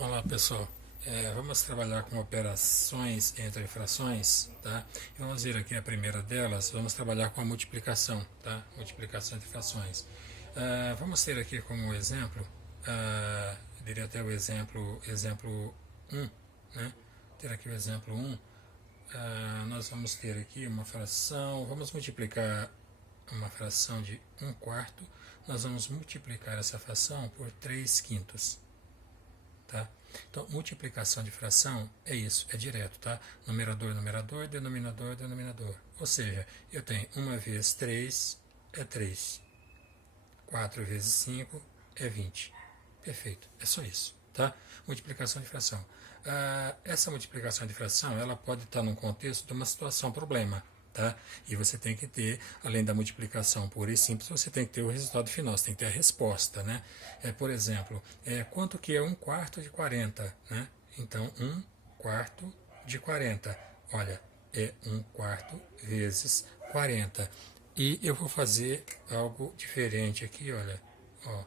Olá pessoal, vamos trabalhar com operações entre frações, tá? Vamos ver aqui a primeira delas, vamos trabalhar com a multiplicação, tá? Multiplicação entre frações. Vamos ter aqui como exemplo, eu diria até o exemplo um, né? Ter aqui o exemplo um. Nós vamos ter aqui uma fração, vamos multiplicar uma fração de 1/4, nós vamos multiplicar essa fração por 3/5. Tá? Então, multiplicação de fração é isso, é direto, tá? Numerador, numerador, denominador, denominador. Ou seja, eu tenho 1 vezes 3 é 3. 4 vezes 5 é 20. Perfeito, é só isso, tá? Multiplicação de fração. Essa multiplicação de fração, ela pode estar num contexto de uma situação problema, tá? E você tem que ter, além da multiplicação pura e simples, você tem que ter o resultado final, você tem que ter a resposta, né? Por exemplo, quanto que é 1/4 de 40, né? Então, 1/4 de 40. Olha, é 1/4 vezes 40. E eu vou fazer algo diferente aqui, olha. Ó,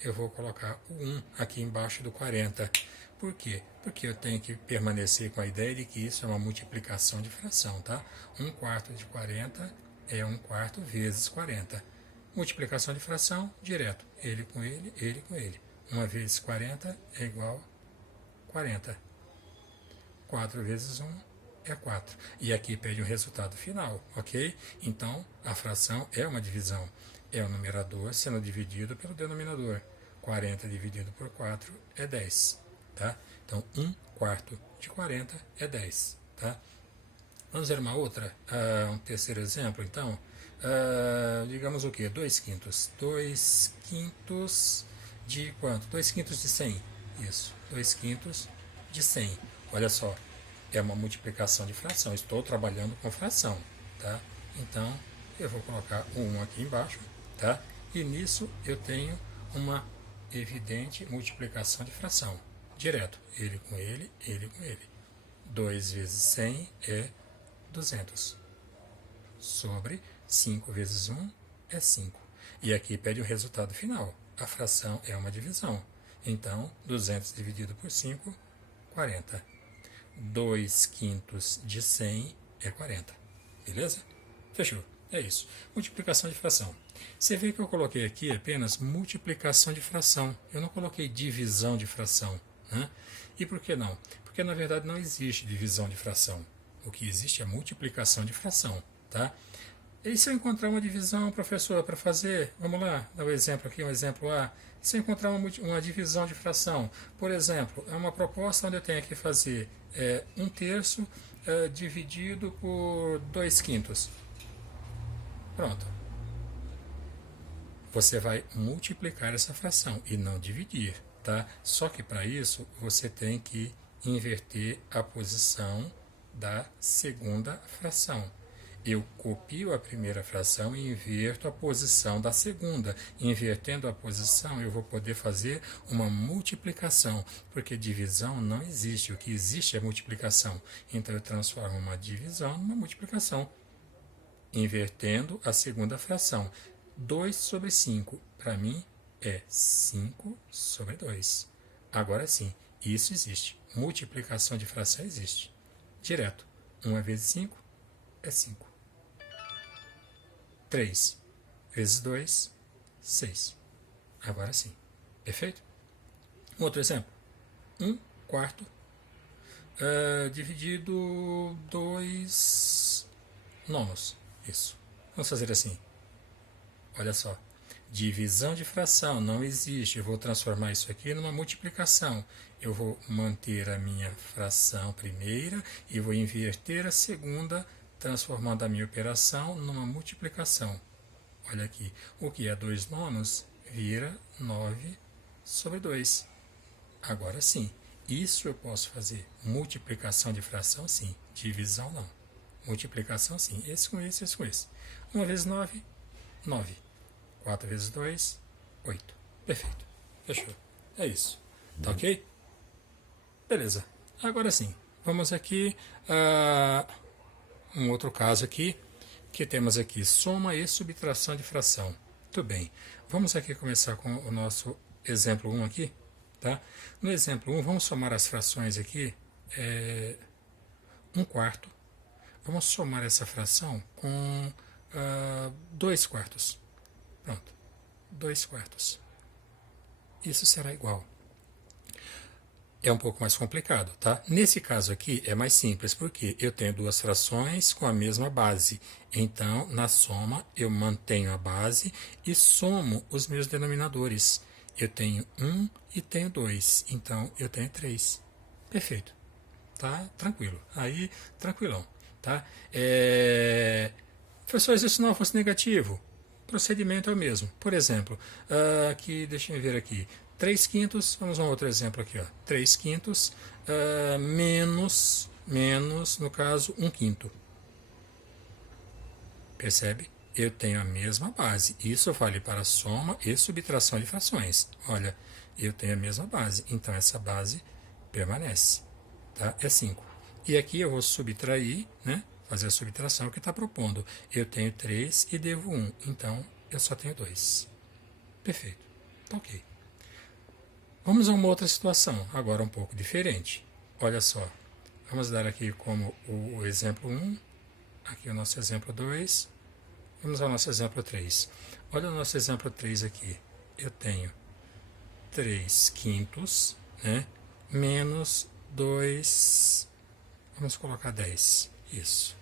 eu vou colocar o 1 aqui embaixo do 40. Por quê? Porque eu tenho que permanecer com a ideia de que isso é uma multiplicação de fração, tá? 1/4 de 40 é 1/4 vezes 40. Multiplicação de fração, direto. Ele com ele, ele com ele. 1 vezes 40 é igual a 40. 4 vezes 1 é 4. E aqui pede um resultado final, ok? Então, a fração é uma divisão. É o numerador sendo dividido pelo denominador. 40 dividido por 4 é 10. Tá? Então, 1/4 de 40 é 10. Tá? Vamos ver uma outra, um terceiro exemplo, então. Digamos o quê? 2/5. 2/5 de quanto? 2/5 de 100. Isso, 2/5 de 100. Olha só, é uma multiplicação de fração. Estou trabalhando com fração, tá? Então, eu vou colocar o 1 aqui embaixo, tá? E nisso eu tenho uma evidente multiplicação de fração. Direto, ele com ele, ele com ele. 2 vezes 100 é 200. Sobre 5 vezes 1 é 5. E aqui pede o resultado final. A fração é uma divisão. Então, 200 dividido por 5, 40. 2/5 de 100 é 40. Beleza? Fechou. É isso. Multiplicação de fração. Você vê que eu coloquei aqui apenas multiplicação de fração. Eu não coloquei divisão de fração. Né? E por que não? Porque na verdade não existe divisão de fração. O que existe é multiplicação de fração. Tá? E se eu encontrar uma divisão, professor, para fazer, vamos lá, dar um exemplo aqui, um exemplo A. Se eu encontrar uma divisão de fração, por exemplo, é uma proposta onde eu tenho que fazer 1/3 dividido por 2/5. Pronto. Você vai multiplicar essa fração e não dividir, tá? Só que para isso você tem que inverter a posição da segunda fração. Eu copio a primeira fração e inverto a posição da segunda. Invertendo a posição, eu vou poder fazer uma multiplicação, porque divisão não existe. O que existe é multiplicação. Então eu transformo uma divisão numa multiplicação, invertendo a segunda fração. 2 sobre 5, para mim, é 5 sobre 2. Agora sim, isso existe. Multiplicação de fração existe. Direto. 1 vezes 5 é 5. 3 vezes 2, 6. Agora sim. Perfeito? Um outro exemplo. 1/4 dividido 2 nonos. Isso. Vamos fazer assim. Olha só. Divisão de fração não existe. Eu vou transformar isso aqui numa multiplicação. Eu vou manter a minha fração primeira e vou inverter a segunda, transformando a minha operação numa multiplicação. Olha aqui. O que é 2 nonos vira 9 sobre 2. Agora sim. Isso eu posso fazer. Multiplicação de fração, sim. Divisão, não. Multiplicação, sim. Esse com esse, esse com esse. 1 vezes 9, 9. 4 vezes 2, 8. Perfeito. Fechou. É isso. Tá ok? Beleza. Agora sim. Vamos aqui a um outro caso aqui, que temos aqui soma e subtração de fração. Muito bem. Vamos aqui começar com o nosso exemplo 1 aqui. Tá? No exemplo 1, vamos somar as frações aqui, 1/4. Vamos somar essa fração com 2/4. Pronto, 2/4. Isso será igual. É um pouco mais complicado, tá? Nesse caso aqui é mais simples, porque eu tenho duas frações com a mesma base. Então, na soma, eu mantenho a base e somo os meus denominadores. Eu tenho 1 e tenho 2, então eu tenho 3. Perfeito. Tá? Tranquilo. Aí, tranquilão. Tá? Professor, se isso não fosse negativo, o procedimento é o mesmo. Por exemplo, aqui, deixa eu ver aqui. 3/5, vamos a um outro exemplo aqui, ó. 3/5 menos, no caso, 1/5. Percebe? Eu tenho a mesma base. Isso vale para soma e subtração de frações. Olha, eu tenho a mesma base. Então, essa base permanece. Tá? É 5. E aqui eu vou subtrair, né? Fazer a subtração que está propondo. Eu tenho 3 e devo 1. Então, eu só tenho 2. Perfeito. Ok. Vamos a uma outra situação, agora um pouco diferente. Olha só, vamos dar aqui como o exemplo 1, aqui o nosso exemplo 2, vamos ao nosso exemplo 3. Olha o nosso exemplo 3 aqui. Eu tenho 3/5, né, menos 2, vamos colocar 10, isso,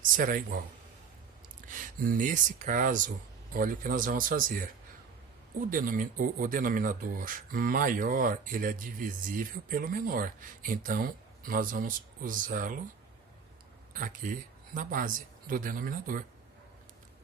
será igual. Nesse caso, olha o que nós vamos fazer. O denominador maior, ele é divisível pelo menor. Então, nós vamos usá-lo aqui na base do denominador.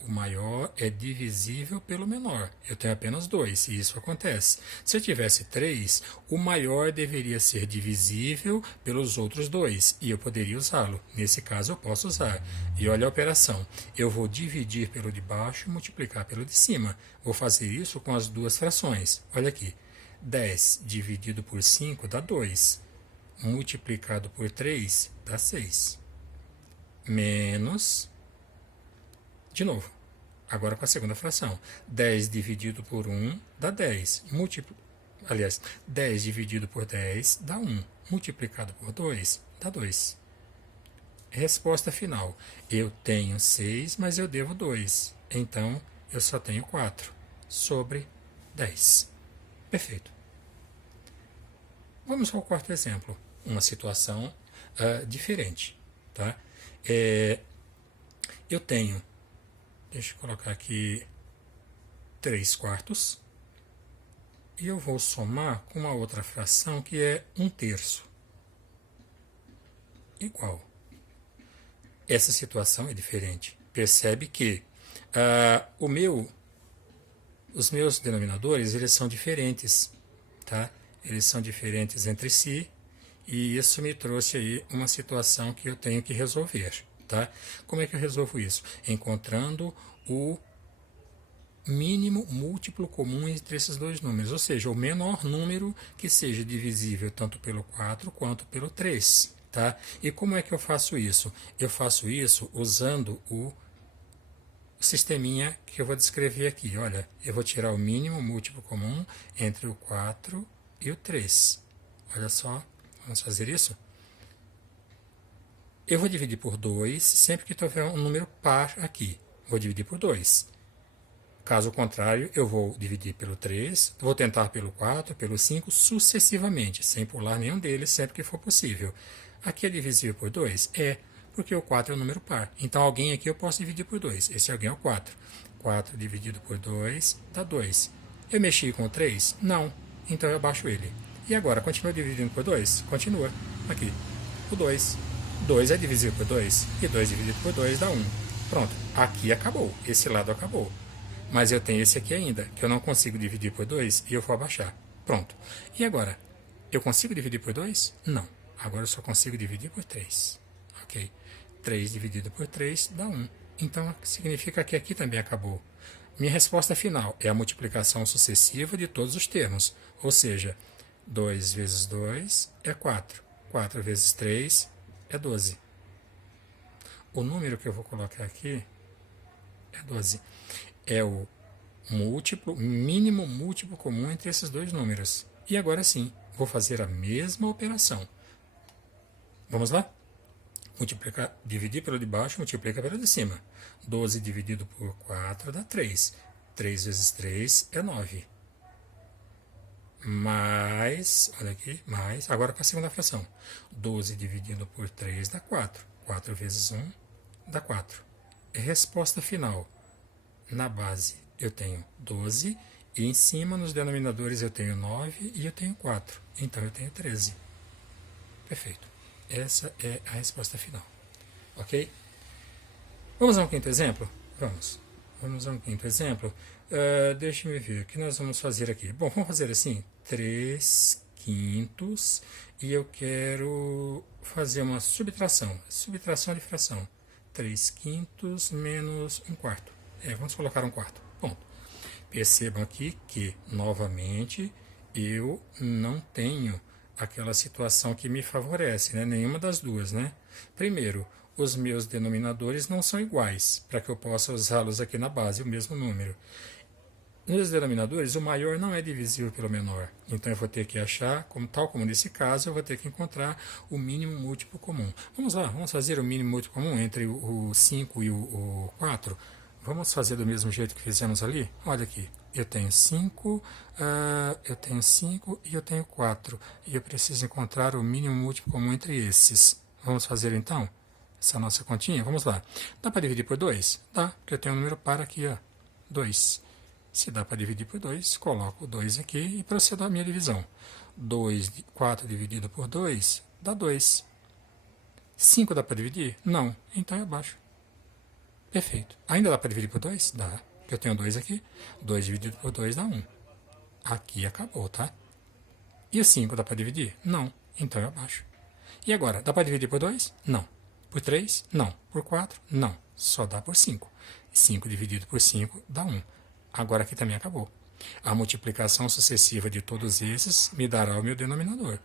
O maior é divisível pelo menor. Eu tenho apenas 2, e isso acontece. Se eu tivesse 3, o maior deveria ser divisível pelos outros 2, e eu poderia usá-lo. Nesse caso, eu posso usar. E olha a operação. Eu vou dividir pelo de baixo e multiplicar pelo de cima. Vou fazer isso com as duas frações. Olha aqui. 10 dividido por 5 dá 2. Multiplicado por 3 dá 6. Menos... De novo, agora com a segunda fração. 10 dividido por 1 dá 10. 10 dividido por 10 dá 1. Multiplicado por 2 dá 2. Resposta final. Eu tenho 6, mas eu devo 2. Então, eu só tenho 4 sobre 10. Perfeito. Vamos ao quarto exemplo. Uma situação diferente. Tá? Eu tenho... Deixa eu colocar aqui 3/4. E eu vou somar com uma outra fração que é 1/3. Igual. Essa situação é diferente. Percebe que os meus denominadores, eles são diferentes. Tá? Eles são diferentes entre si. E isso me trouxe aí uma situação que eu tenho que resolver. Tá? Como é que eu resolvo isso? Encontrando o mínimo múltiplo comum entre esses dois números, ou seja, o menor número que seja divisível tanto pelo 4 quanto pelo 3. Tá? E como é que eu faço isso? Eu faço isso usando o sisteminha que eu vou descrever aqui. Olha, eu vou tirar o mínimo múltiplo comum entre o 4 e o 3. Olha só, vamos fazer isso? Eu vou dividir por 2 sempre que tiver um número par aqui. Vou dividir por 2. Caso contrário, eu vou dividir pelo 3, vou tentar pelo 4, pelo 5, sucessivamente, sem pular nenhum deles sempre que for possível. Aqui é divisível por 2? É, porque o 4 é um número par. Então, alguém aqui eu posso dividir por 2. Esse alguém é o 4. 4 dividido por 2 dá 2. Eu mexi com o 3? Não. Então, eu abaixo ele. E agora, continua dividindo por 2? Continua. Aqui. O 2. 2 é divisível por 2. E 2 dividido por 2 dá 1. Pronto. Aqui acabou. Esse lado acabou. Mas eu tenho esse aqui ainda, que eu não consigo dividir por 2 e eu vou abaixar. Pronto. E agora? Eu consigo dividir por 2? Não. Agora eu só consigo dividir por 3. Ok? 3 dividido por 3 dá 1. Então, significa que aqui também acabou. Minha resposta final é a multiplicação sucessiva de todos os termos. Ou seja, 2 vezes 2 é 4. 4 vezes 3 é 12. O número que eu vou colocar aqui é 12. É o mínimo múltiplo comum entre esses dois números. E agora sim, vou fazer a mesma operação. Vamos lá? Multiplicar, dividir pelo de baixo, multiplica pelo de cima. 12 dividido por 4 dá 3. 3 vezes 3 é 9. Mais, olha aqui, mais, agora para a segunda fração. 12 dividido por 3 dá 4. 4 vezes 1 dá 4. Resposta final. Na base eu tenho 12 e em cima nos denominadores eu tenho 9 e eu tenho 4. Então eu tenho 13. Perfeito. Essa é a resposta final. Ok? Vamos a um quinto exemplo? Vamos. Vamos a um quinto exemplo. Deixa-me ver o que nós vamos fazer aqui. Bom, vamos fazer assim, 3 quintos e eu quero fazer uma subtração. Subtração de fração. 3 quintos menos 1 quarto. Vamos colocar 1 quarto. Ponto. Percebam aqui que, novamente, eu não tenho aquela situação que me favorece, né? Nenhuma das duas, né? Primeiro, os meus denominadores não são iguais, para que eu possa usá-los aqui na base, o mesmo número. Nos denominadores, o maior não é divisível pelo menor. Então eu vou ter que achar, tal como nesse caso, eu vou ter que encontrar o mínimo múltiplo comum. Vamos lá, vamos fazer o mínimo múltiplo comum entre o 5 e o 4. Vamos fazer do mesmo jeito que fizemos ali? Olha aqui, eu tenho 5, e eu tenho 4. E eu preciso encontrar o mínimo múltiplo comum entre esses. Vamos fazer então essa nossa continha? Vamos lá. Dá para dividir por 2? Dá, porque eu tenho um número par aqui, ó, 2. Se dá para dividir por 2, coloco o 2 aqui e procedo a minha divisão. 4 dividido por 2 dá 2. 5 dá para dividir? Não, então eu abaixo. Perfeito. Ainda dá para dividir por 2? Dá, porque eu tenho 2 aqui. 2 dividido por 2 dá 1. Aqui acabou, tá? E o 5 dá para dividir? Não, então eu abaixo. E agora, dá para dividir por 2? Não. Por 3? Não. Por 4? Não. Só dá por 5. 5 dividido por 5 dá 1. Agora aqui também acabou. A multiplicação sucessiva de todos esses me dará o meu denominador.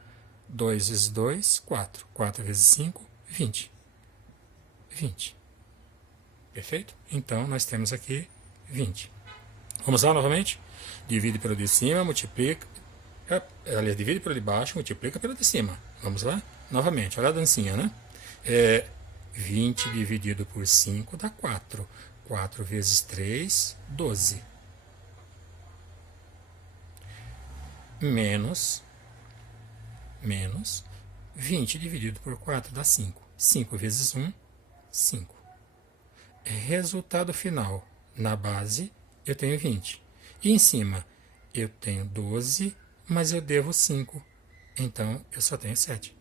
2 vezes 2, 4. 4 vezes 5, 20. 20. Perfeito? Então, nós temos aqui 20. Vamos lá novamente? Divide pelo de cima, multiplica. Aliás, divide pelo de baixo, multiplica pelo de cima. Vamos lá? Novamente, olha a dancinha, né? 20 dividido por 5 dá 4. 4 vezes 3, 12. Menos 20 dividido por 4 dá 5. 5 vezes 1, 5. Resultado final, na base eu tenho 20. E em cima eu tenho 12, mas eu devo 5. Então eu só tenho 7.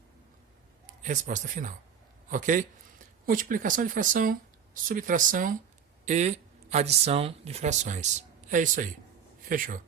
Resposta final. Ok? Multiplicação de fração, subtração e adição de frações. É isso aí. Fechou.